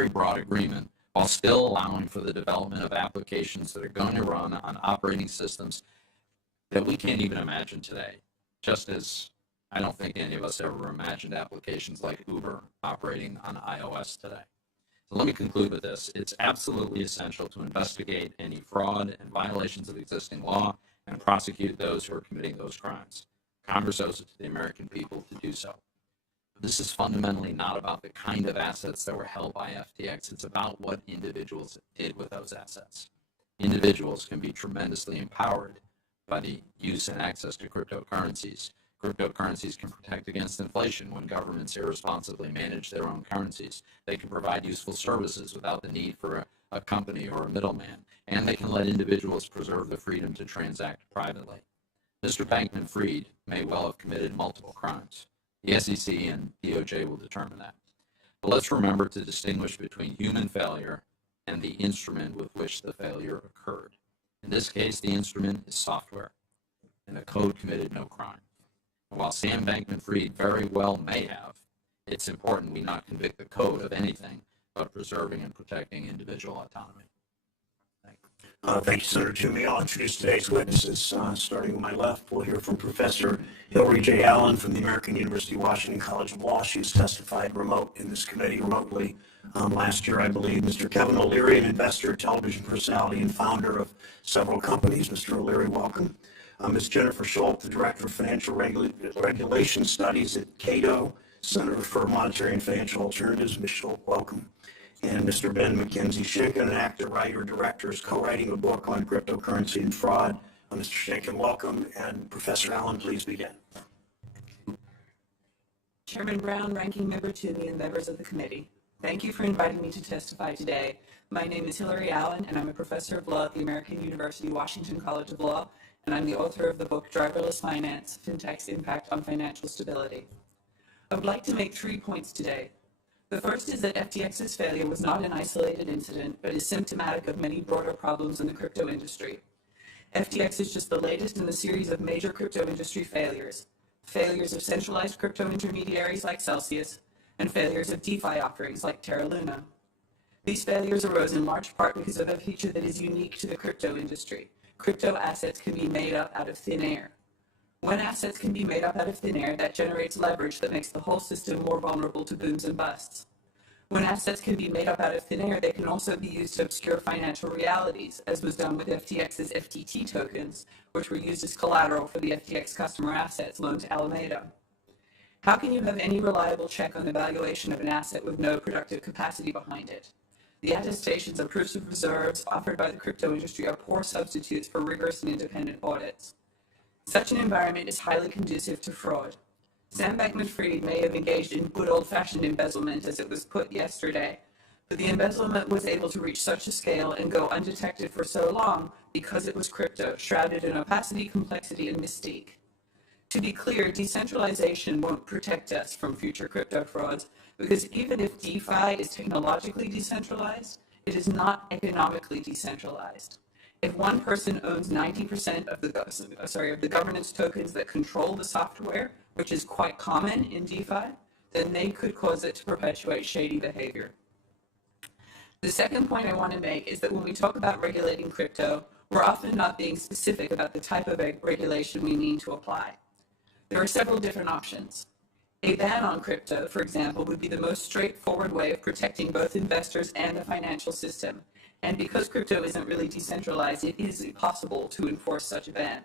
very broad agreement while still allowing for the development of applications that are going to run on operating systems that we can't even imagine today, just as I don't think any of us ever imagined applications like Uber operating on iOS today. So let me conclude with this. It's absolutely essential to investigate any fraud and violations of existing law and prosecute those who are committing those crimes. Congress owes it to the American people to do so. This is fundamentally not about the kind of assets that were held by FTX. It's about what individuals did with those assets. Individuals can be tremendously empowered by the use and access to cryptocurrencies. Cryptocurrencies can protect against inflation when governments irresponsibly manage their own currencies. They can provide useful services without the need for a company or a middleman, and they can let individuals preserve the freedom to transact privately. Mr. Bankman-Fried may well have committed multiple crimes. The SEC and DOJ will determine that. But let's remember to distinguish between human failure and the instrument with which the failure occurred. In this case, the instrument is software, and the code committed no crime. And while Sam Bankman-Fried very well may have, it's important we not convict the code of anything but preserving and protecting individual autonomy. Thank you, Senator Toomey. I'll introduce today's witnesses. Starting on my left, we'll hear from Professor Hillary J. Allen from the American University Washington College of Law. She's testified in this committee remotely last year, I believe. Mr. Kevin O'Leary, an investor, television personality, and founder of several companies. Mr. O'Leary, welcome. Ms. Jennifer Schultz, the Director of Financial Regulation Studies at Cato, Center for Monetary and Financial Alternatives. Ms. Schultz, welcome. And Mr. Ben McKenzie Schenkkan, an actor, writer, director, is co-writing a book on cryptocurrency and fraud. Mr. Schenkkan, welcome. And Professor Allen, please begin. Chairman Brown, Ranking Member Toomey, and members of the committee, thank you for inviting me to testify today. My name is Hillary Allen, and I'm a professor of law at the American University Washington College of Law, and I'm the author of the book Driverless Finance, FinTech's Impact on Financial Stability. I would like to make 3 points today. The first is that FTX's failure was not an isolated incident, but is symptomatic of many broader problems in the crypto industry. FTX is just the latest in a series of major crypto industry failures. Failures of centralized crypto intermediaries like Celsius, and failures of DeFi offerings like Terra Luna. These failures arose in large part because of a feature that is unique to the crypto industry. Crypto assets can be made up out of thin air. When assets can be made up out of thin air, that generates leverage that makes the whole system more vulnerable to booms and busts. When assets can be made up out of thin air, they can also be used to obscure financial realities, as was done with FTX's FTT tokens, which were used as collateral for the FTX customer assets loaned to Alameda. How can you have any reliable check on the valuation of an asset with no productive capacity behind it? The attestations of proofs of reserves offered by the crypto industry are poor substitutes for rigorous and independent audits. Such an environment is highly conducive to fraud. Sam Bankman-Fried may have engaged in good old-fashioned embezzlement, as it was put yesterday, but the embezzlement was able to reach such a scale and go undetected for so long because it was crypto, shrouded in opacity, complexity, and mystique. To be clear, decentralization won't protect us from future crypto frauds, because even if DeFi is technologically decentralized, it is not economically decentralized. If one person owns 90% of the governance tokens that control the software, which is quite common in DeFi, then they could cause it to perpetuate shady behavior. The second point I want to make is that when we talk about regulating crypto, we're often not being specific about the type of regulation we mean to apply. There are several different options. A ban on crypto, for example, would be the most straightforward way of protecting both investors and the financial system. And because crypto isn't really decentralized, it is impossible to enforce such a ban.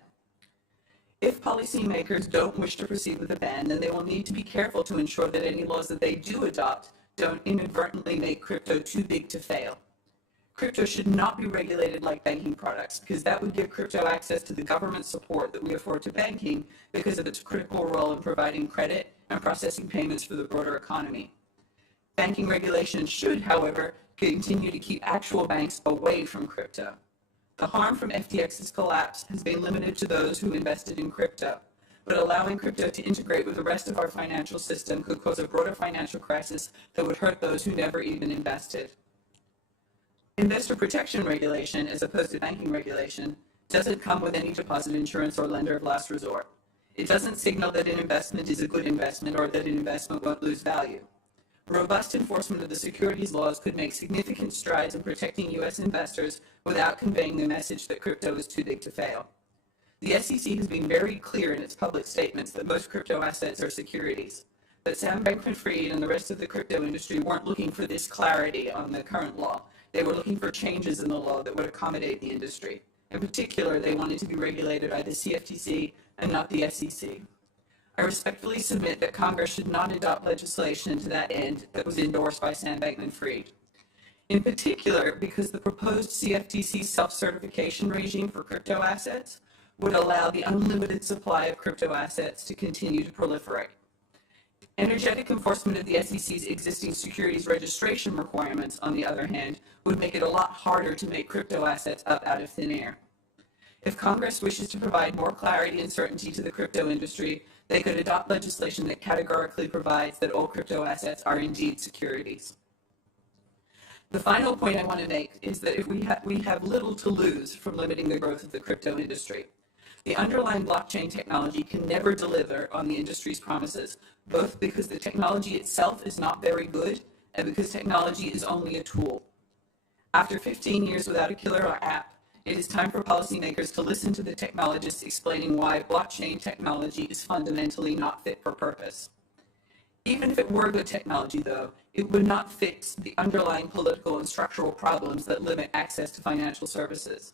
If policymakers don't wish to proceed with a ban, then they will need to be careful to ensure that any laws that they do adopt don't inadvertently make crypto too big to fail. Crypto should not be regulated like banking products, because that would give crypto access to the government support that we afford to banking because of its critical role in providing credit and processing payments for the broader economy. Banking regulation should, however, continue to keep actual banks away from crypto. The harm from FTX's collapse has been limited to those who invested in crypto, but allowing crypto to integrate with the rest of our financial system could cause a broader financial crisis that would hurt those who never even invested. Investor protection regulation, as opposed to banking regulation, doesn't come with any deposit insurance or lender of last resort. It doesn't signal that an investment is a good investment or that an investment won't lose value. Robust enforcement of the securities laws could make significant strides in protecting U.S. investors without conveying the message that crypto is too big to fail. The SEC has been very clear in its public statements that most crypto assets are securities. But Sam Bankman-Fried and the rest of the crypto industry weren't looking for this clarity on the current law. They were looking for changes in the law that would accommodate the industry. In particular, they wanted to be regulated by the CFTC and not the SEC. I respectfully submit that Congress should not adopt legislation to that end that was endorsed by Sam Bankman-Fried. In particular, because the proposed CFTC self-certification regime for crypto assets would allow the unlimited supply of crypto assets to continue to proliferate. Energetic enforcement of the SEC's existing securities registration requirements, on the other hand, would make it a lot harder to make crypto assets up out of thin air. If Congress wishes to provide more clarity and certainty to the crypto industry, they could adopt legislation that categorically provides that all crypto assets are indeed securities. The final point I want to make is that if we have little to lose from limiting the growth of the crypto industry. The underlying blockchain technology can never deliver on the industry's promises, both because the technology itself is not very good and because technology is only a tool. After 15 years without a killer app, it is time for policymakers to listen to the technologists explaining why blockchain technology is fundamentally not fit for purpose. Even if it were good technology, though, it would not fix the underlying political and structural problems that limit access to financial services.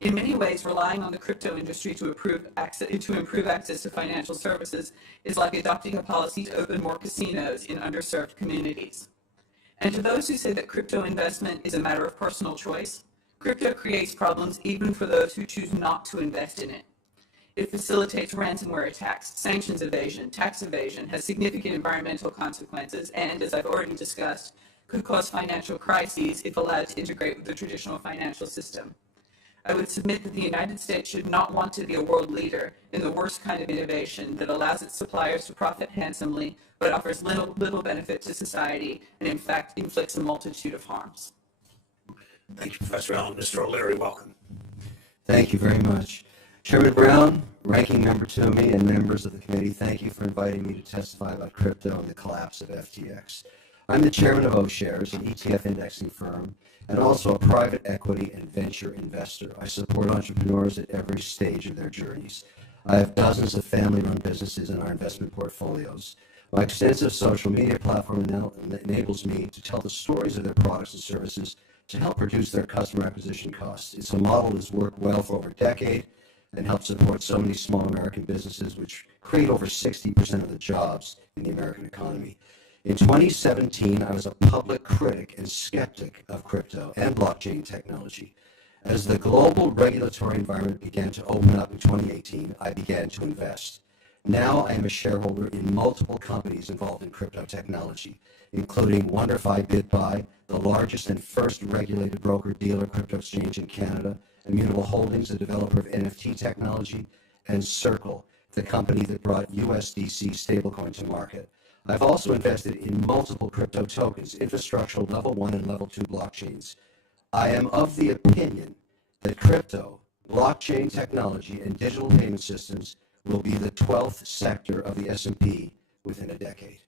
In many ways, relying on the crypto industry to improve access to financial services is like adopting a policy to open more casinos in underserved communities. And to those who say that crypto investment is a matter of personal choice, crypto creates problems even for those who choose not to invest in it. It facilitates ransomware attacks, sanctions evasion, tax evasion, has significant environmental consequences, and, as I've already discussed, could cause financial crises if allowed to integrate with the traditional financial system. I would submit that the United States should not want to be a world leader in the worst kind of innovation that allows its suppliers to profit handsomely, but offers little benefit to society and, in fact, inflicts a multitude of harms. Thank you, Professor Allen. Mr. O'Leary, welcome. Thank you very much. Chairman Brown, Ranking Member Toomey, and members of the committee, thank you for inviting me to testify about crypto and the collapse of FTX. I'm the chairman of O-Shares, an ETF indexing firm, and also a private equity and venture investor. I support entrepreneurs at every stage of their journeys. I have dozens of family-run businesses in our investment portfolios. My extensive social media platform enables me to tell the stories of their products and services to help reduce their customer acquisition costs. It's a model that has worked well for over a decade and helped support so many small American businesses, which create over 60% of the jobs in the American economy. In 2017, I was a public critic and skeptic of crypto and blockchain technology. As the global regulatory environment began to open up in 2018, I began to invest. Now I am a shareholder in multiple companies involved in crypto technology, including WonderFi BitBuy, the largest and first regulated broker-dealer crypto exchange in Canada, Immutable Holdings, a developer of NFT technology, and Circle, the company that brought USDC stablecoin to market. I've also invested in multiple crypto tokens, infrastructural level 1 and level 2 blockchains. I am of the opinion that crypto, blockchain technology, and digital payment systems will be the 12th sector of the S&P within a decade.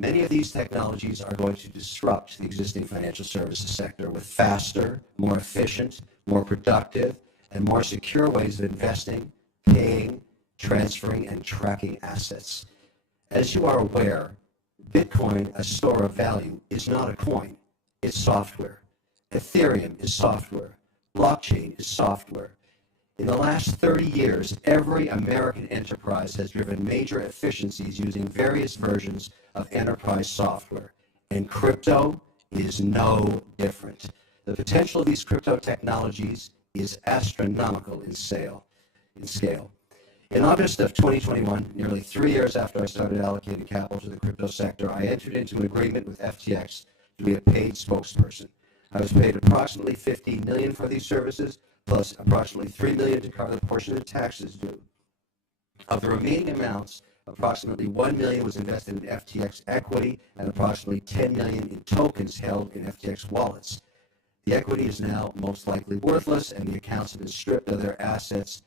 Many of these technologies are going to disrupt the existing financial services sector with faster, more efficient, more productive, and more secure ways of investing, paying, transferring, and tracking assets. As you are aware, Bitcoin, a store of value, is not a coin. It's software. Ethereum is software. Blockchain is software. In the last 30 years, every American enterprise has driven major efficiencies using various versions of enterprise software, and crypto is no different. The potential of these crypto technologies is astronomical in scale. In August of 2021, nearly 3 years after I started allocating capital to the crypto sector, I entered into an agreement with FTX to be a paid spokesperson. I was paid approximately $15 million for these services, plus approximately $3 million to cover the portion of taxes due. Of the remaining amounts, approximately $1 million was invested in FTX equity and approximately $10 million in tokens held in FTX wallets. The equity is now most likely worthless, and the accounts have been stripped of their assets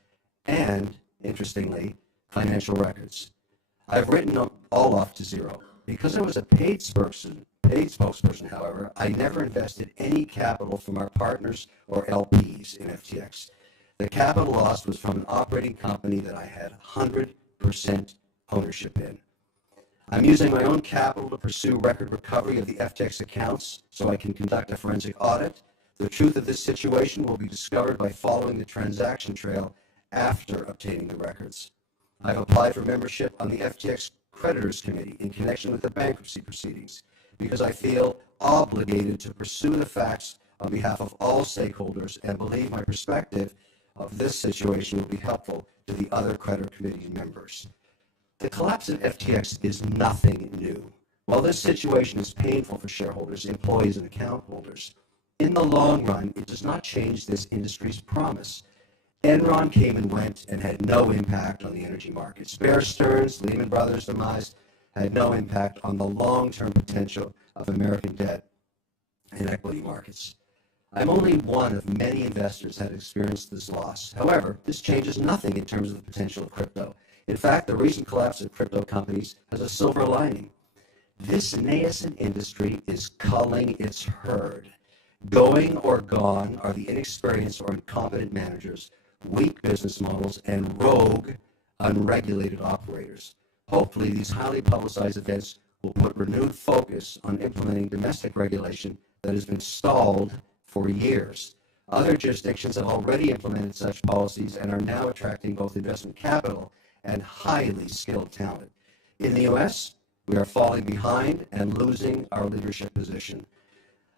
and, interestingly, financial records. I've written them all off to zero. Because I was a paid spokesperson, however, I never invested any capital from our partners or LPs in FTX. The capital loss was from an operating company that I had 100% ownership in. I'm using my own capital to pursue record recovery of the FTX accounts so I can conduct a forensic audit. The truth of this situation will be discovered by following the transaction trail after obtaining the records. I've applied for membership on the FTX Creditors Committee in connection with the bankruptcy proceedings because I feel obligated to pursue the facts on behalf of all stakeholders and believe my perspective of this situation will be helpful to the other creditor committee members. The collapse of FTX is nothing new. While this situation is painful for shareholders, employees, and account holders, in the long run, it does not change this industry's promise. Enron came and went and had no impact on the energy markets. Bear Stearns, Lehman Brothers' demise had no impact on the long-term potential of American debt and equity markets. I'm only one of many investors that have experienced this loss. However, this changes nothing in terms of the potential of crypto. In fact, the recent collapse of crypto companies has a silver lining. This nascent industry is culling its herd. Going or gone are the inexperienced or incompetent managers, weak business models, and rogue, unregulated operators. Hopefully, these highly publicized events will put renewed focus on implementing domestic regulation that has been stalled for years. Other jurisdictions have already implemented such policies and are now attracting both investment capital and highly skilled talent. In the U.S., we are falling behind and losing our leadership position.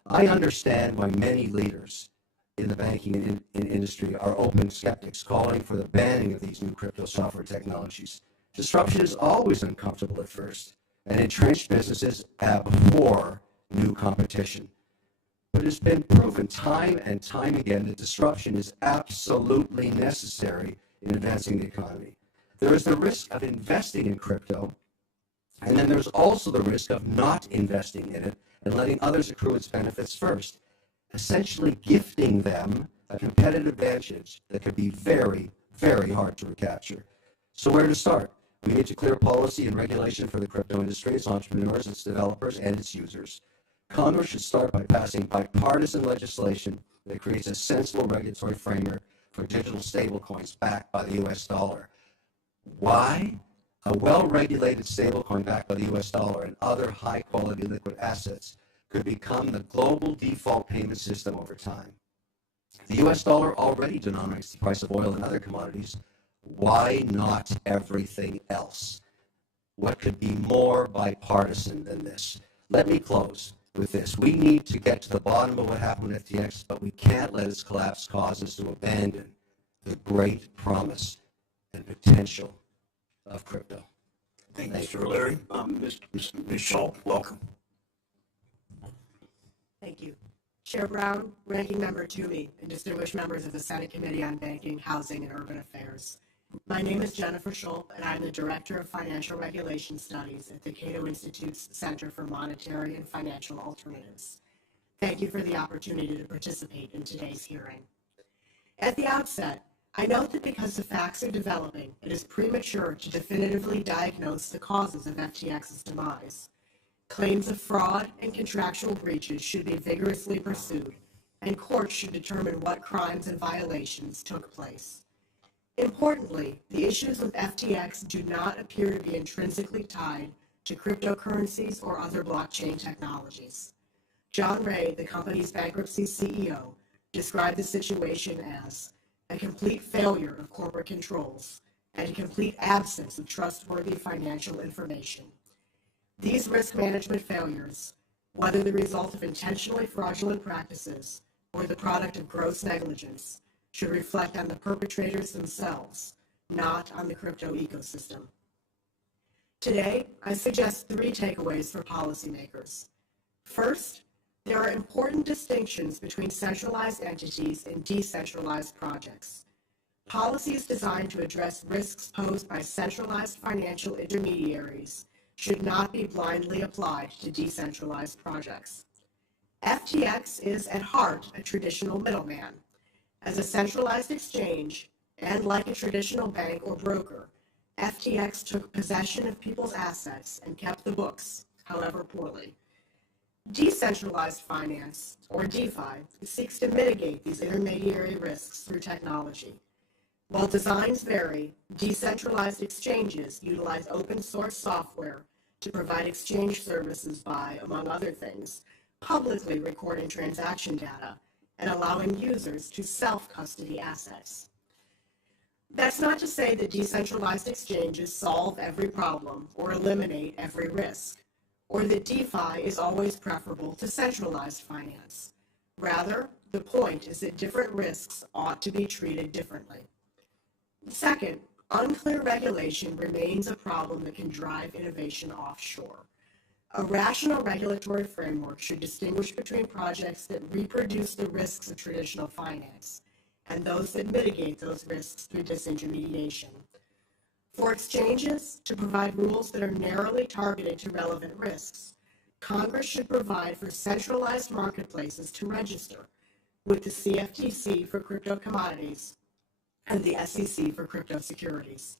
I understand why many leaders in the banking industry are open skeptics, calling for the banning of these new crypto software technologies. Disruption is always uncomfortable at first, and entrenched businesses abhor new competition. But it's been proven time and time again that disruption is absolutely necessary in advancing the economy. There is the risk of investing in crypto, and then there's also the risk of not investing in it and letting others accrue its benefits first, essentially gifting them a competitive advantage that could be very, very hard to recapture. So where to start? We need to clear policy and regulation for the crypto industry, its entrepreneurs, its developers, and its users. Congress should start by passing bipartisan legislation that creates a sensible regulatory framework for digital stablecoins backed by the U.S. dollar. Why? A well-regulated stablecoin backed by the U.S. dollar and other high-quality liquid assets could become the global default payment system over time. The U.S. dollar already denominates the price of oil and other commodities. Why not everything else? What could be more bipartisan than this? Let me close with this. We need to get to the bottom of what happened with FTX, but we can't let its collapse cause us to abandon the great promise and potential of crypto. Thank you, Mr. O'Leary. Ms. Schultz, welcome. Thank you. Chair Brown, Ranking Member Toomey, and distinguished members of the Senate Committee on Banking, Housing, and Urban Affairs. My name is Jennifer Schultz, and I'm the Director of Financial Regulation Studies at the Cato Institute's Center for Monetary and Financial Alternatives. Thank you for the opportunity to participate in today's hearing. At the outset, I note that because the facts are developing, it is premature to definitively diagnose the causes of FTX's demise. Claims of fraud and contractual breaches should be vigorously pursued, and courts should determine what crimes and violations took place. Importantly, the issues with FTX do not appear to be intrinsically tied to cryptocurrencies or other blockchain technologies. John Ray, the company's bankruptcy CEO, described the situation as a complete failure of corporate controls and a complete absence of trustworthy financial information. These risk management failures, whether the result of intentionally fraudulent practices or the product of gross negligence, should reflect on the perpetrators themselves, not on the crypto ecosystem. Today, I suggest 3 takeaways for policymakers. First, there are important distinctions between centralized entities and decentralized projects. Policies designed to address risks posed by centralized financial intermediaries should not be blindly applied to decentralized projects. FTX is at heart a traditional middleman. As a centralized exchange, and like a traditional bank or broker, FTX took possession of people's assets and kept the books, however poorly. Decentralized finance, or DeFi, seeks to mitigate these intermediary risks through technology. While designs vary, decentralized exchanges utilize open source software to provide exchange services by, among other things, publicly recording transaction data and allowing users to self-custody assets. That's not to say that decentralized exchanges solve every problem or eliminate every risk, or that DeFi is always preferable to centralized finance. Rather, the point is that different risks ought to be treated differently. Second, unclear regulation remains a problem that can drive innovation offshore. A rational regulatory framework should distinguish between projects that reproduce the risks of traditional finance and those that mitigate those risks through disintermediation. For exchanges to provide rules that are narrowly targeted to relevant risks, Congress should provide for centralized marketplaces to register with the CFTC for crypto commodities and the SEC for crypto securities.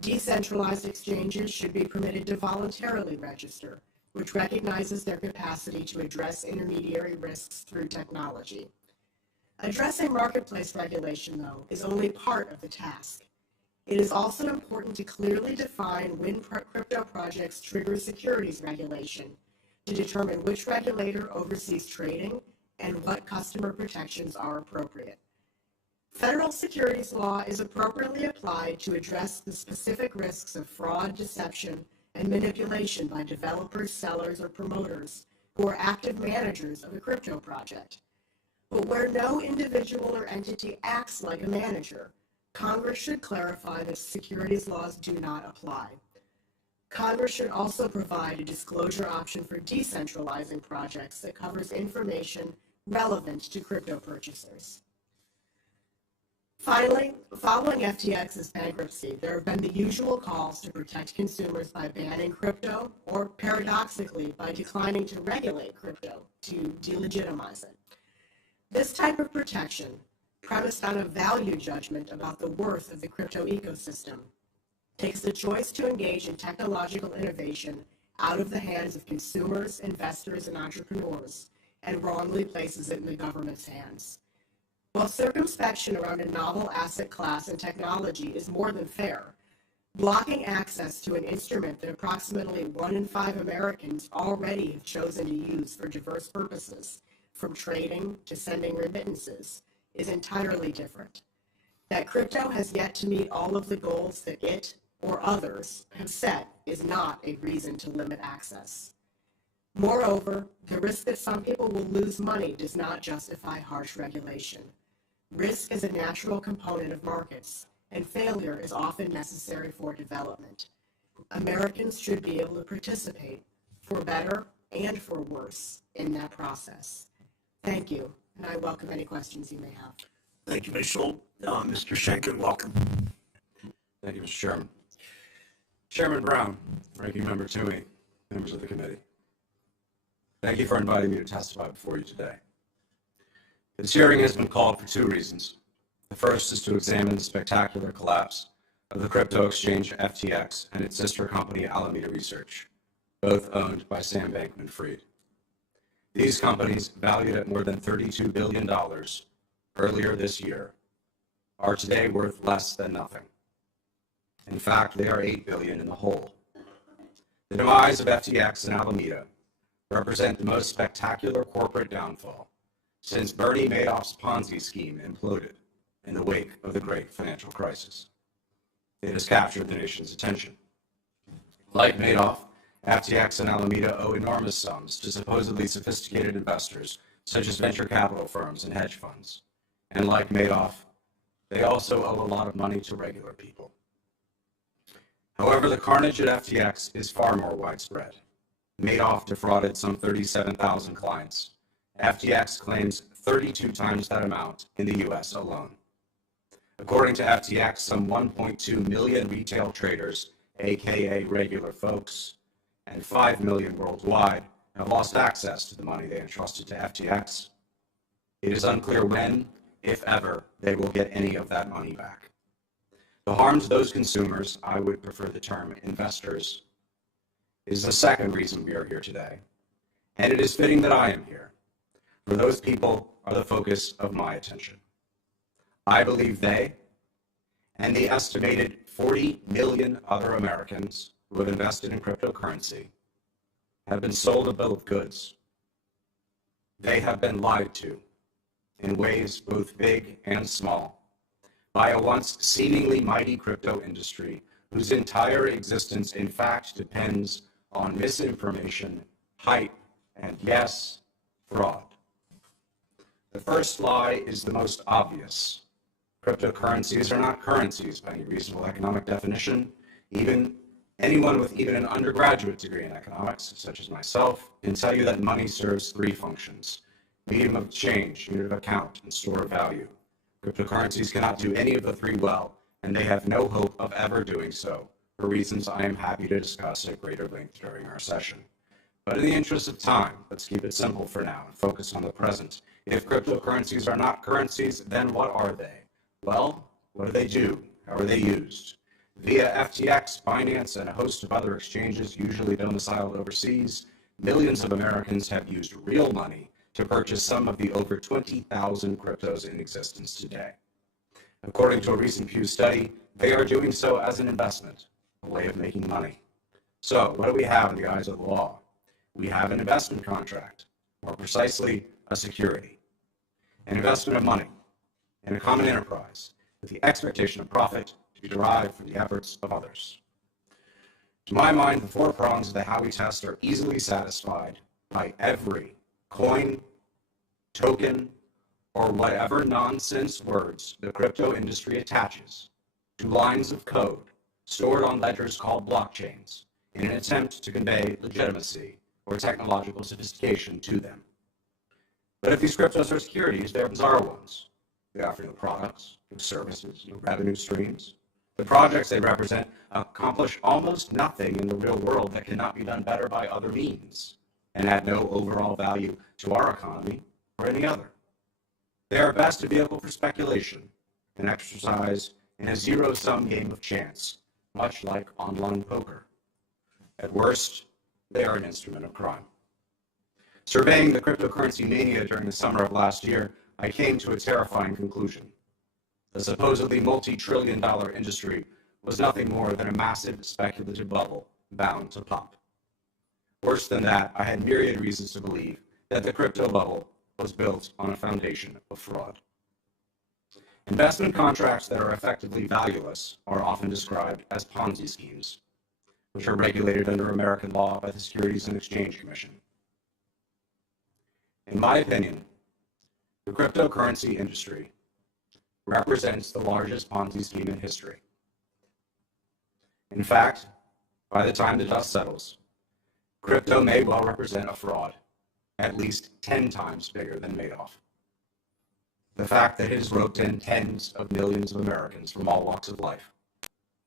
Decentralized exchanges should be permitted to voluntarily register, which recognizes their capacity to address intermediary risks through technology. Addressing marketplace regulation, though, is only part of the task. It is also important to clearly define when crypto projects trigger securities regulation to determine which regulator oversees trading and what customer protections are appropriate. Federal securities law is appropriately applied to address the specific risks of fraud, deception, and manipulation by developers, sellers, or promoters who are active managers of a crypto project. But where no individual or entity acts like a manager, Congress should clarify that securities laws do not apply. Congress should also provide a disclosure option for decentralizing projects that covers information relevant to crypto purchasers. Finally, following FTX's bankruptcy, there have been the usual calls to protect consumers by banning crypto, or paradoxically, by declining to regulate crypto to delegitimize it. This type of protection, premised on a value judgment about the worth of the crypto ecosystem, takes the choice to engage in technological innovation out of the hands of consumers, investors, and entrepreneurs, and wrongly places it in the government's hands. While circumspection around a novel asset class and technology is more than fair, blocking access to an instrument that approximately 1 in 5 Americans already have chosen to use for diverse purposes, from trading to sending remittances, is entirely different. That crypto has yet to meet all of the goals that it or others have set is not a reason to limit access. Moreover, the risk that some people will lose money does not justify harsh regulation. Risk is a natural component of markets, and failure is often necessary for development. Americans should be able to participate, for better and for worse, in that process. Thank you, and I welcome any questions you may have. Thank you, Ms. Schultz. Mr. Schenkkan, welcome. Thank you, Mr. Chairman. Chairman Brown, Ranking Member Toomey, members of the committee. Thank you for inviting me to testify before you today. This hearing has been called for 2 reasons. The first is to examine the spectacular collapse of the crypto exchange FTX and its sister company Alameda Research, both owned by Sam Bankman-Fried. These companies, valued at more than $32 billion earlier this year, are today worth less than nothing. In fact, they are $8 billion in the hole. The demise of FTX and Alameda represent the most spectacular corporate downfall since Bernie Madoff's Ponzi scheme imploded in the wake of the great financial crisis. It has captured the nation's attention. Like Madoff, FTX and Alameda owe enormous sums to supposedly sophisticated investors such as venture capital firms and hedge funds. And like Madoff, they also owe a lot of money to regular people. However, the carnage at FTX is far more widespread. Madoff defrauded some 37,000 clients. FTX claims 32 times that amount in the U.S. alone. According to FTX, some 1.2 million retail traders, aka regular folks, and 5 million worldwide have lost access to the money they entrusted to FTX. It is unclear when, if ever, they will get any of that money back. The harm to those consumers, I would prefer the term investors, is the second reason we are here today, and it is fitting that I am here, for those people are the focus of my attention. I believe they, and the estimated 40 million other Americans who have invested in cryptocurrency, have been sold a bill of goods. They have been lied to in ways both big and small by a once seemingly mighty crypto industry whose entire existence in fact depends on misinformation, hype, and yes, fraud. The first lie is the most obvious. Cryptocurrencies are not currencies by any reasonable economic definition. Anyone with even an undergraduate degree in economics, such as myself, can tell you that money serves three functions: medium of exchange, unit of account, and store of value. Cryptocurrencies cannot do any of the three well, and they have no hope of ever doing so, for reasons I am happy to discuss at greater length during our session. But in the interest of time, let's keep it simple for now and focus on the present. If cryptocurrencies are not currencies, then what are they? Well, what do they do? How are they used? Via FTX, Binance, and a host of other exchanges usually domiciled overseas, millions of Americans have used real money to purchase some of the over 20,000 cryptos in existence today. According to a recent Pew study, they are doing so as an investment, a way of making money. So, what do we have in the eyes of the law? We have an investment contract, more precisely, a security, an investment of money in a common enterprise with the expectation of profit to be derived from the efforts of others. To my mind, the four prongs of the Howey test are easily satisfied by every coin, token, or whatever nonsense words the crypto industry attaches to lines of code stored on ledgers called blockchains in an attempt to convey legitimacy or technological sophistication to them. But if these cryptos are securities, they're bizarre ones. They offer no products, no services, no revenue streams. The projects they represent accomplish almost nothing in the real world that cannot be done better by other means, and add no overall value to our economy or any other. They are best a vehicle for speculation, an exercise in a zero-sum game of chance, much like online poker. At worst, they are an instrument of crime. Surveying the cryptocurrency mania during the summer of last year, I came to a terrifying conclusion. The supposedly multi-trillion-dollar industry was nothing more than a massive speculative bubble bound to pop. Worse than that, I had myriad reasons to believe that the crypto bubble was built on a foundation of fraud. Investment contracts that are effectively valueless are often described as Ponzi schemes, which are regulated under American law by the Securities and Exchange Commission. In my opinion, the cryptocurrency industry represents the largest Ponzi scheme in history. In fact, by the time the dust settles, crypto may well represent a fraud at least 10 times bigger than Madoff. The fact that it has roped in tens of millions of Americans from all walks of life,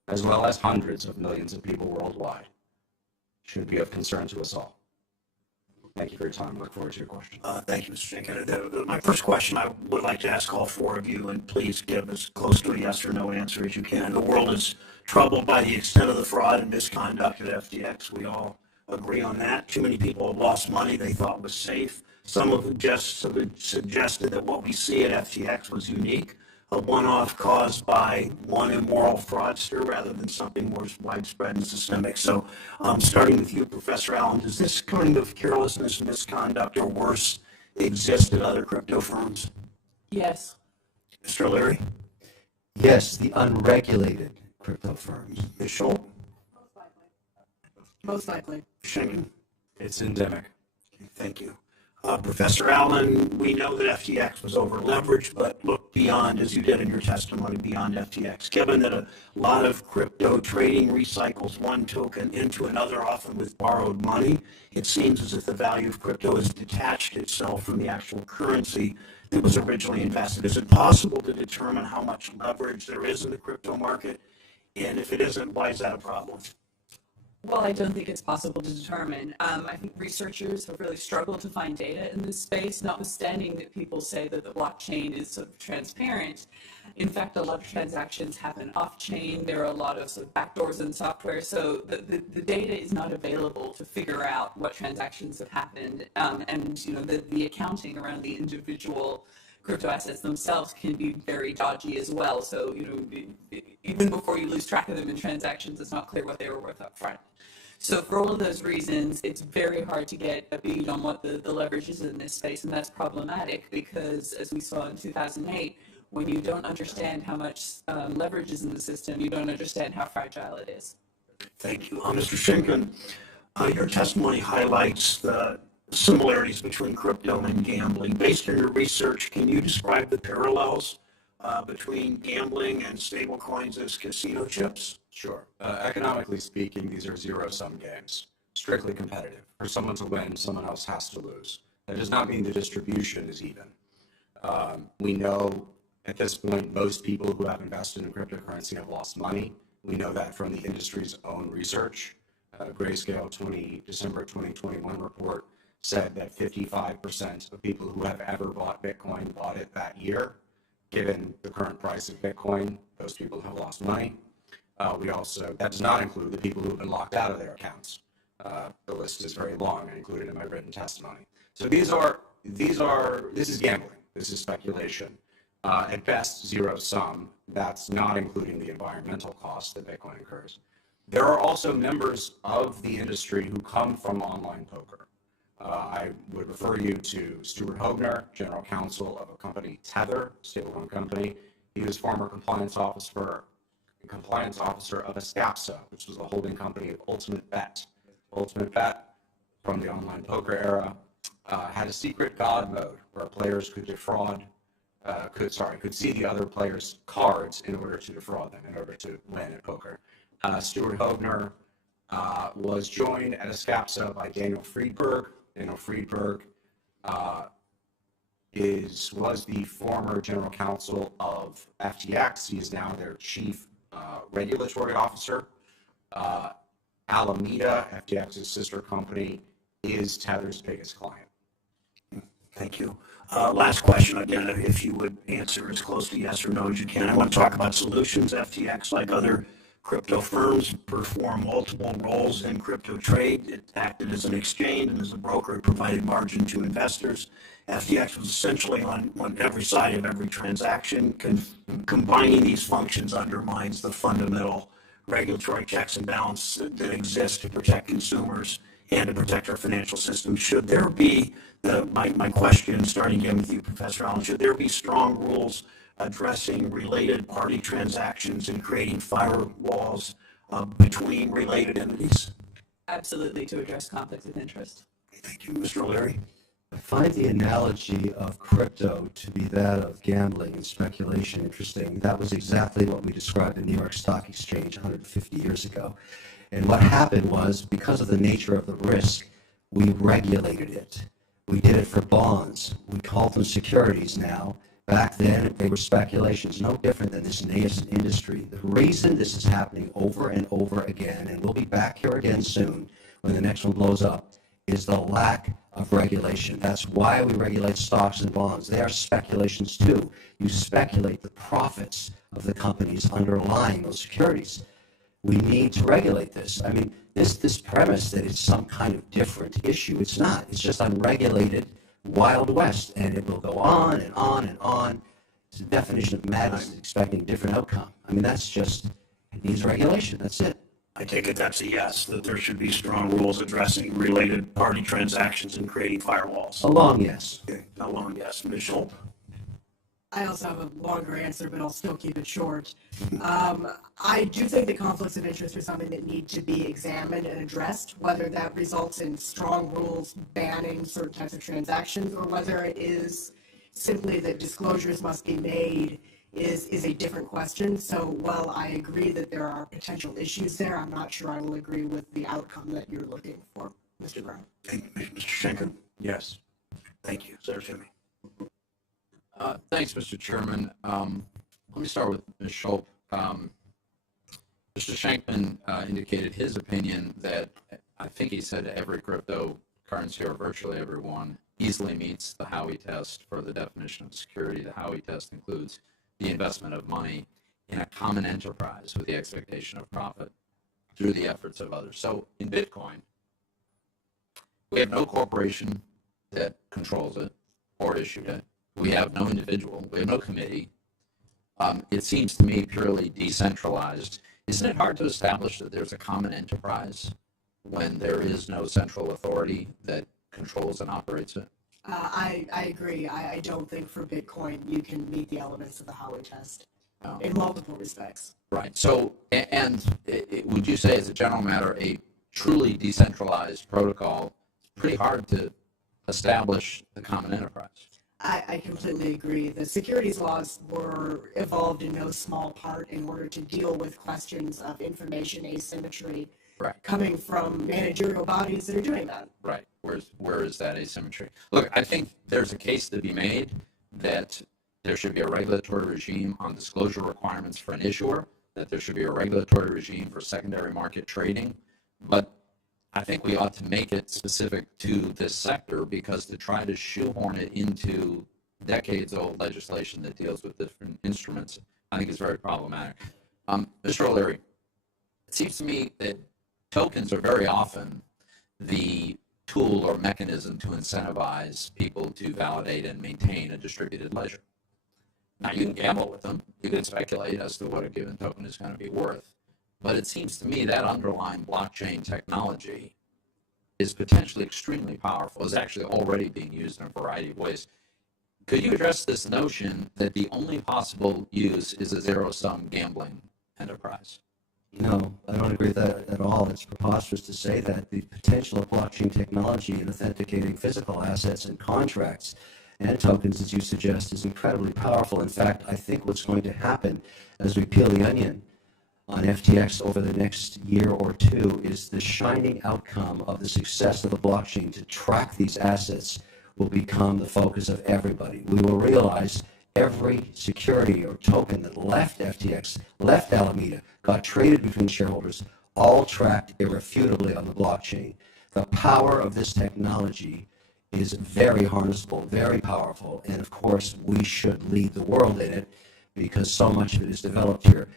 as well as hundreds of millions of people worldwide, should be of concern to us all. Thank you for your time. I look forward to your questions. Thank you, Mr. Schenkkan. My first question I would like to ask all four of you, and please give as close to a yes or no answer as you can. The world is troubled by the extent of the fraud and misconduct at FTX. We all agree on that. Too many people have lost money they thought was safe. Some have just suggested that what we see at FTX was unique, a one-off caused by one immoral fraudster rather than something more widespread and systemic. So starting with you, Professor Allen, does this kind of carelessness, misconduct, or worse exist at other crypto firms? Yes. Mr. Leary? Yes, the unregulated crypto firms. Ms. Schultz? Most likely. Schenkkan? It's endemic. Thank you. Professor Allen, we know that FTX was over-leveraged, but look beyond, as you did in your testimony, beyond FTX. Given that a lot of crypto trading recycles one token into another, often with borrowed money, it seems as if the value of crypto has detached itself from the actual currency that was originally invested. Is it possible to determine how much leverage there is in the crypto market? And if it isn't, why is that a problem? Well, I don't think it's possible to determine. I think researchers have really struggled to find data in this space, notwithstanding that people say that the blockchain is sort of transparent. In fact, a lot of transactions happen off-chain. There are a lot of sort of backdoors in software, so the data is not available to figure out what transactions have happened. And you know, the accounting around the individual crypto assets themselves can be very dodgy as well. So, you know, even before you lose track of them in transactions, it's not clear what they were worth up front. So for all of those reasons, it's very hard to get a bead on what the leverage is in this space, and that's problematic because, as we saw in 2008, when you don't understand how much leverage is in the system, you don't understand how fragile it is. Thank you. Mr. Schenkkan, your testimony highlights the similarities between crypto and gambling. Based on your research, can you describe the parallels between gambling and stablecoins as casino chips? Sure. Economically speaking, these are zero-sum games, strictly competitive. For someone to win, someone else has to lose. That does not mean the distribution is even. We know at this point most people who have invested in cryptocurrency have lost money. We know that from the industry's own research. Grayscale December 2021 report said that 55% of people who have ever bought Bitcoin bought it that year. Given the current price of Bitcoin, those people have lost money. That does not include the people who have been locked out of their accounts. The list is very long and included in my written testimony. So this is gambling. This is speculation. At best, zero sum. That's not including the environmental costs that Bitcoin incurs. There are also members of the industry who come from online poker. I would refer you to Stuart Hoegner, general counsel of a company, Tether, stablecoin company. He was former compliance officer of Escapsa, which was the holding company of Ultimate Bet. Ultimate Bet, from the online poker era, had a secret God mode where players could could see the other players' cards in order to defraud them, in order to win at poker. Stuart Hoegner was joined at Escapsa by Daniel Friedberg. Daniel Friedberg was the former general counsel of FTX. He is now their chief regulatory officer. Alameda, FTX's sister company, is Tether's biggest client. Thank you. Last question, again, if you would answer as close to yes or no as you can. I want to talk about solutions. FTX, like other crypto firms, perform multiple roles in crypto trade. It acted as an exchange and as a broker. It provided margin to investors. FTX was essentially on every side of every transaction. Combining these functions undermines the fundamental regulatory checks and balances that exist to protect consumers and to protect our financial system. Should there be, my question, starting again with you, Professor Allen, should there be strong rules addressing related party transactions and creating firewalls between related entities? Absolutely, to address conflicts of interest. Thank you, Mr. O'Leary. I find the analogy of crypto to be that of gambling and speculation interesting. That was exactly what we described in the New York Stock Exchange 150 years ago. And what happened was, because of the nature of the risk, we regulated it. We did it for bonds. We call them securities now. Back then, they were speculations, no different than this nascent industry. The reason this is happening over and over again, and we'll be back here again soon when the next one blows up, is the lack of regulation. That's why we regulate stocks and bonds. They are speculations too. You speculate the profits of the companies underlying those securities. We need to regulate this. I mean, this premise that it's some kind of different issue, it's not. It's just unregulated Wild West, and it will go on and on and on. It's the definition of madness, expecting a different outcome. I mean, it needs regulation. That's it. I take it that's a yes, that there should be strong rules addressing related party transactions and creating firewalls. A long yes. Okay, a long yes. Ms. Schultz? I also have a longer answer, but I'll still keep it short. I do think that conflicts of interest are something that need to be examined and addressed, whether that results in strong rules banning certain types of transactions or whether it is simply that disclosures must be made is a different question. So while I agree that there are potential issues there, I'm not sure I will agree with the outcome that you're looking for, Mr. Brown. Thank you, Mr. Schenkkan. Yes. Thank you, Senator Timmy. Thanks, Mr. Chairman. Let me start with Ms. Schultz. Mr. Schenkman indicated his opinion that I think he said every cryptocurrency, or virtually every one, easily meets the Howey test for the definition of security. The Howey test includes the investment of money in a common enterprise with the expectation of profit through the efforts of others. So in Bitcoin, we have no corporation that controls it or issued it. We have no individual. We have no committee. It seems to me purely decentralized. Isn't it hard to establish that there's a common enterprise when there is no central authority that controls and operates it? I agree. I don't think for Bitcoin you can meet the elements of the Howey test No. in multiple respects. Right. So, would you say, as a general matter, a truly decentralized protocol, it's pretty hard to establish the common enterprise? I completely agree. The securities laws were evolved in no small part in order to deal with questions of information asymmetry Right. coming from managerial bodies that are doing that. Right. Where is that asymmetry? Look, I think there's a case to be made that there should be a regulatory regime on disclosure requirements for an issuer, that there should be a regulatory regime for secondary market trading, but I think we ought to make it specific to this sector, because to try to shoehorn it into decades-old legislation that deals with different instruments, I think is very problematic. Mr. O'Leary, it seems to me that tokens are very often the tool or mechanism to incentivize people to validate and maintain a distributed ledger. Now, you can gamble with them. You can speculate as to what a given token is going to be worth. But it seems to me that underlying blockchain technology is potentially extremely powerful, is actually already being used in a variety of ways. Could you address this notion that the only possible use is a zero-sum gambling enterprise? No, I don't agree with that at all. It's preposterous to say that. The potential of blockchain technology in authenticating physical assets and contracts and tokens, as you suggest, is incredibly powerful. In fact, I think what's going to happen as we peel the onion on FTX over the next year or two is the shining outcome of the success of the blockchain to track these assets will become the focus of everybody. We will realize every security or token that left FTX, left Alameda, got traded between shareholders, all tracked irrefutably on the blockchain. The power of this technology is very harnessable, very powerful, and of course we should lead the world in it because so much of it is developed here.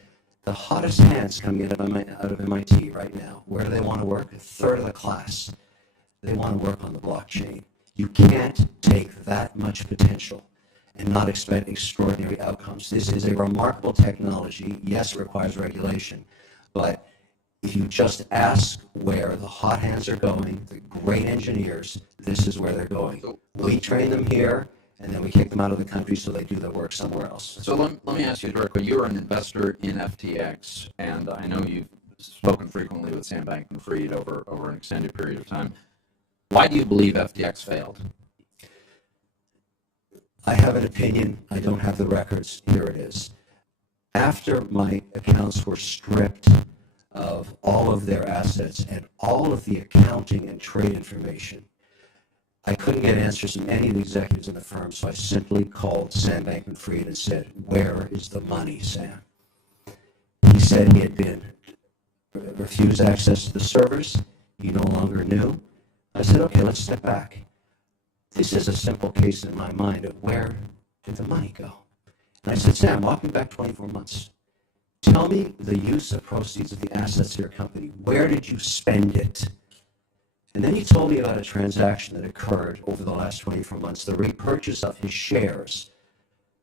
The hottest hands coming out of MIT right now, where do they want to work? A third of the class. They want to work on the blockchain. You can't take that much potential and not expect extraordinary outcomes. This is a remarkable technology. Yes, it requires regulation, but if you just ask where the hot hands are going, the great engineers, this is where they're going. We train them here, and then we kick them out of the country so they do their work somewhere else. So let me ask you directly. You're an investor in FTX, and I know you've spoken frequently with Sam Bankman-Fried over an extended period of time. Why do you believe FTX failed? I have an opinion. I don't have the records. Here it is. After my accounts were stripped of all of their assets and all of the accounting and trade information, I couldn't get answers from any of the executives in the firm, so I simply called Sam Bankman-Fried and said, "Where is the money, Sam?" He said he had been refused access to the servers. He no longer knew. I said, "Okay, let's step back. This is a simple case in my mind of where did the money go?" And I said, "Sam, walk me back 24 months. Tell me the use of proceeds of the assets of your company. Where did you spend it?" And then he told me about a transaction that occurred over the last 24 months, the repurchase of his shares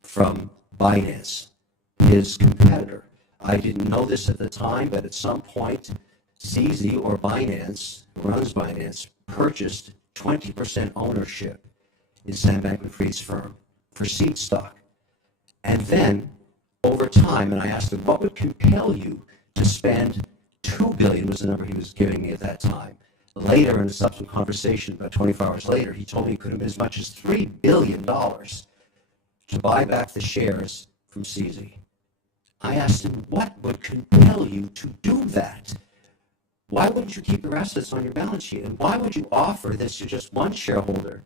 from Binance, his competitor. I didn't know this at the time, but at some point, CZ or Binance, who runs Binance, purchased 20% ownership in Sam Bankman-Fried's firm for seed stock. And then, over time, and I asked him, what would compel you to spend $2 billion was the number he was giving me at that time. Later, in a subsequent conversation, about 24 hours later, he told me he could have as much as $3 billion to buy back the shares from CZ. I asked him, what would compel you to do that? Why wouldn't you keep your assets on your balance sheet? And why would you offer this to just one shareholder?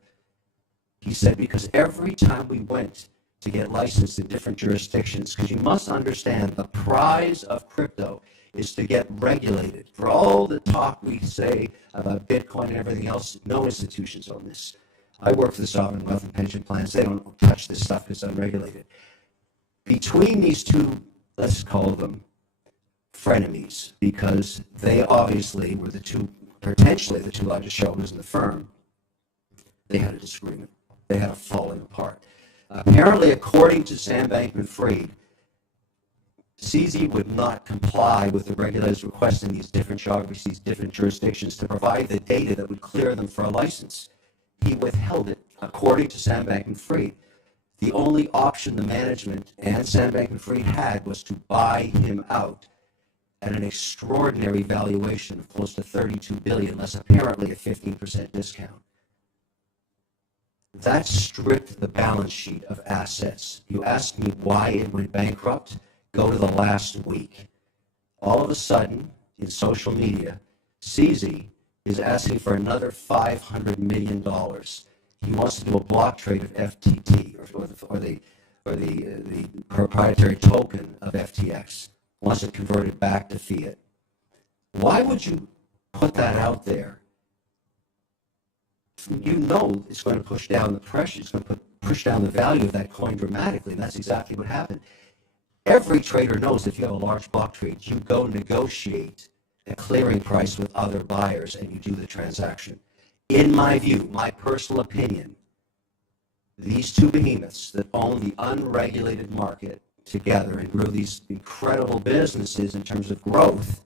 He said, because every time we went to get licensed in different jurisdictions, because you must understand the prize of crypto is to get regulated. For all the talk we say about Bitcoin and everything else, no institutions own this. I work for the sovereign wealth and pension plans. They don't touch this stuff because it's unregulated. Between these two, let's call them frenemies, because they obviously were potentially the two largest shareholders in the firm, they had a disagreement. They had a falling apart. Apparently, according to Sam Bankman-Fried, CZ would not comply with the regulators requesting these different geographies, these different jurisdictions to provide the data that would clear them for a license. He withheld it, according to Sam Bankman-Fried. The only option the management and Sam Bankman-Fried had was to buy him out at an extraordinary valuation of close to $32 billion, less apparently a 15% discount. That stripped the balance sheet of assets. You asked me why it went bankrupt? Go to the last week. All of a sudden, in social media, CZ is asking for another $500 million. He wants to do a block trade of FTT, or the proprietary token of FTX. Wants it converted back to fiat. Why would you put that out there? You know it's going to push down the pressure. It's going to push down the value of that coin dramatically, and that's exactly what happened. Every trader knows if you have a large block trade, you go negotiate a clearing price with other buyers and you do the transaction. In my view, my personal opinion, these two behemoths that own the unregulated market together and grew these incredible businesses in terms of growth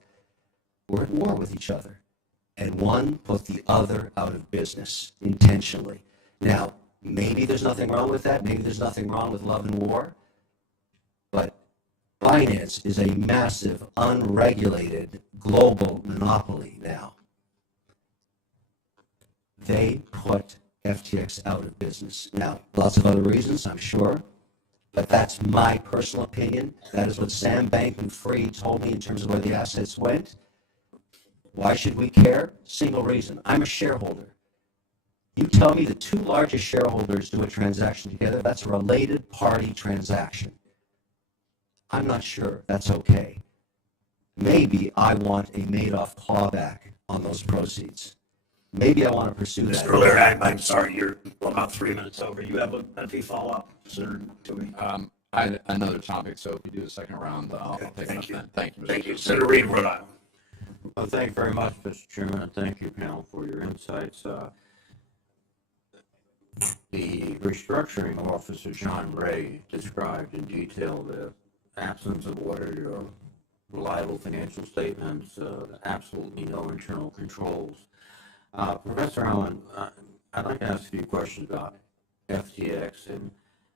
were at war with each other. And one put the other out of business intentionally. Now, maybe there's nothing wrong with that. Maybe there's nothing wrong with love and war. But finance is a massive, unregulated, global monopoly now. They put FTX out of business. Now, lots of other reasons, I'm sure, but that's my personal opinion. That is what Sam Bankman-Fried told me in terms of where the assets went. Why should we care? Single reason. I'm a shareholder. You tell me the two largest shareholders do a transaction together, that's a related party transaction. I'm not sure that's okay. Maybe I want a Madoff clawback on those proceeds. Maybe I want to pursue that. Mr. O'Leary, I'm sorry, you're about 3 minutes over. You have a follow-up, sir, to me. I had another topic, so if you do the second round, I'll Okay, take thank it you. up then. Thank you, Mr. Thank you. Senator Reid, Rhode Island. Well, thank you very much, Mr. Chairman, and thank you, panel, for your insights. The restructuring officer, John Ray, described in detail the absence of audited or reliable financial statements, absolutely no internal controls. Professor Allen, I'd like to ask a few questions about FTX and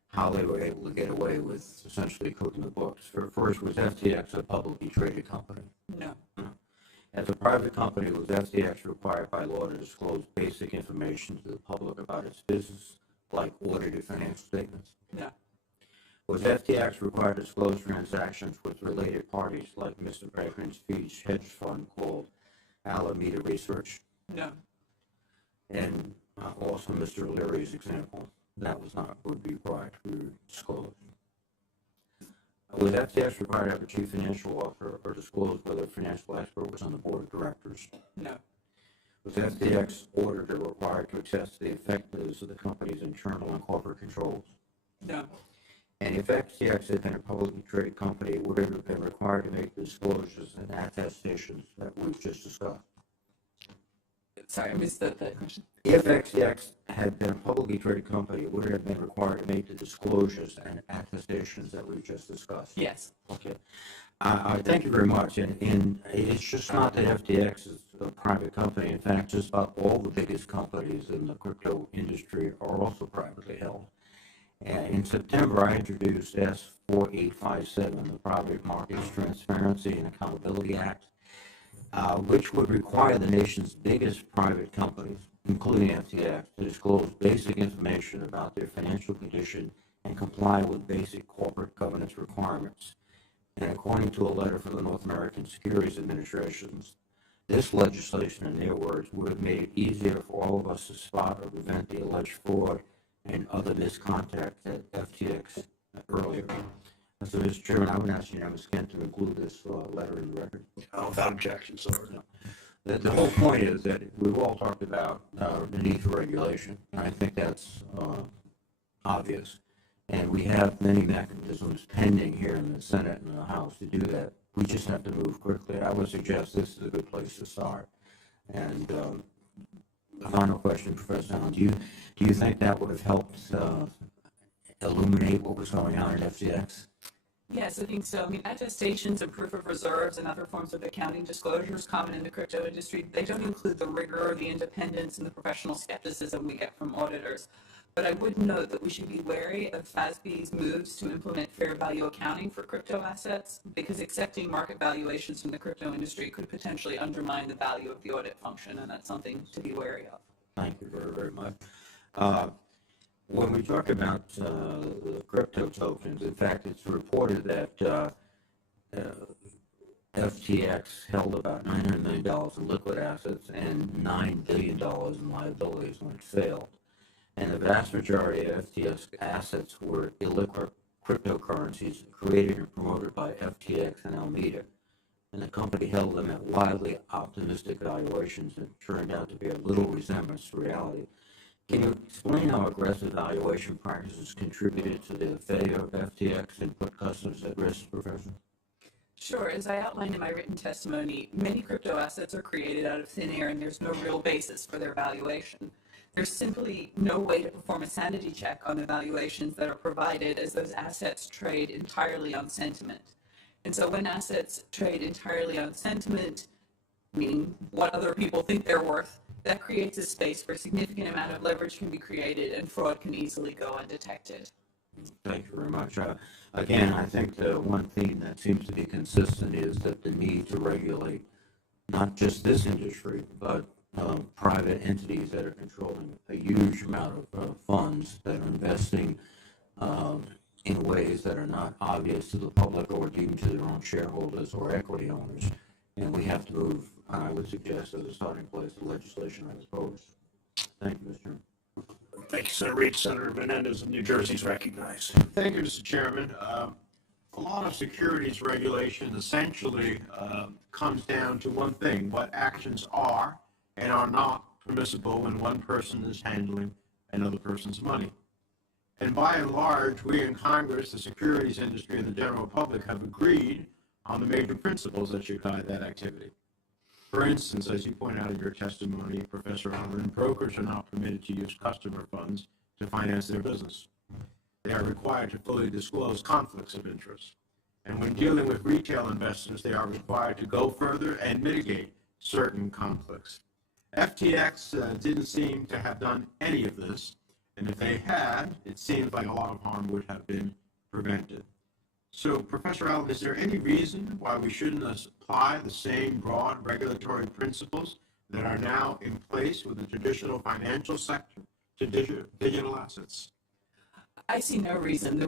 how they were able to get away with essentially cooking the books. First, was FTX a publicly traded company? No. As a private company, was FTX required by law to disclose basic information to the public about its business, like audited financial statements? No. Was FTX required to disclose transactions with related parties, like Mr. Bankman-Fried's hedge fund called Alameda Research? No. And also Mr. O'Leary's example, that would be required to be disclosed. Was FTX required to have a chief financial officer or disclose whether a financial expert was on the board of directors? No. Was FTX auditor required to assess the effectiveness of the company's internal and corporate controls? No. And if FTX had been a publicly traded company, would it have been required to make the disclosures and attestations that we've just discussed? Sorry, I missed that question. If FTX had been a publicly traded company, would it have been required to make the disclosures and attestations that we've just discussed? Yes. Okay. I thank you very much. And it's just not that FTX is a private company. In fact, just about all the biggest companies in the crypto industry are also privately held. And in September, I introduced S4857, the Private Markets Transparency and Accountability Act, which would require the nation's biggest private companies, including FTX, to disclose basic information about their financial condition and comply with basic corporate governance requirements. And according to a letter from the North American Securities Administration, this legislation, in their words, would have made it easier for all of us to spot or prevent the alleged fraud and other misconduct at FTX earlier. So, Mr. Chairman, I would ask unanimous consent to include this letter in the record. Without objection, sir. The whole point is that we've all talked about the need for regulation, and I think that's obvious. And we have many mechanisms pending here in the Senate and the House to do that. We just have to move quickly. I would suggest this is a good place to start. And the final question, Professor Allen, do you think that would have helped illuminate what was going on at FTX? Yes, I think so. I mean, attestations and proof of reserves and other forms of accounting disclosures common in the crypto industry, they don't include the rigor, the independence, and the professional skepticism we get from auditors. But I would note that we should be wary of FASB's moves to implement fair value accounting for crypto assets, because accepting market valuations from the crypto industry could potentially undermine the value of the audit function, and that's something to be wary of. Thank you very, very much. When we talk about the crypto tokens, in fact, it's reported that FTX held about $900 million in liquid assets and $9 billion in liabilities when it failed. And the vast majority of FTX assets were illiquid cryptocurrencies created and promoted by FTX and Alameda. And the company held them at wildly optimistic valuations that turned out to be of little resemblance to reality. Can you explain how aggressive valuation practices contributed to the failure of FTX and put customers at risk, Professor? Sure. As I outlined in my written testimony, many crypto assets are created out of thin air, and there's no real basis for their valuation. There's simply no way to perform a sanity check on the valuations that are provided, as those assets trade entirely on sentiment. And so when assets trade entirely on sentiment, meaning what other people think they're worth, that creates a space where a significant amount of leverage can be created and fraud can easily go undetected. Thank you very much. Again, I think the one theme that seems to be consistent is that the need to regulate not just this industry, but private entities that are controlling a huge amount of funds that are investing in ways that are not obvious to the public or even to their own shareholders or equity owners. And we have to move, I would suggest, as a starting place, the legislation I proposed. Thank you, Mr. Chairman. Thank you, Senator Reed. Senator Menendez of New Jersey is recognized. Thank you, Mr. Chairman. A lot of securities regulation essentially comes down to one thing: what actions are and are not permissible when one person is handling another person's money. And by and large, we in Congress, the securities industry, and the general public have agreed on the major principles that should guide that activity. For instance, as you point out in your testimony, Professor Allen, brokers are not permitted to use customer funds to finance their business. They are required to fully disclose conflicts of interest. And when dealing with retail investors, they are required to go further and mitigate certain conflicts. FTX didn't seem to have done any of this, and if they had, it seems like a lot of harm would have been prevented. So, Professor Allen, is there any reason why we shouldn't apply the same broad regulatory principles that are now in place with the traditional financial sector to digital assets? I see no reason. The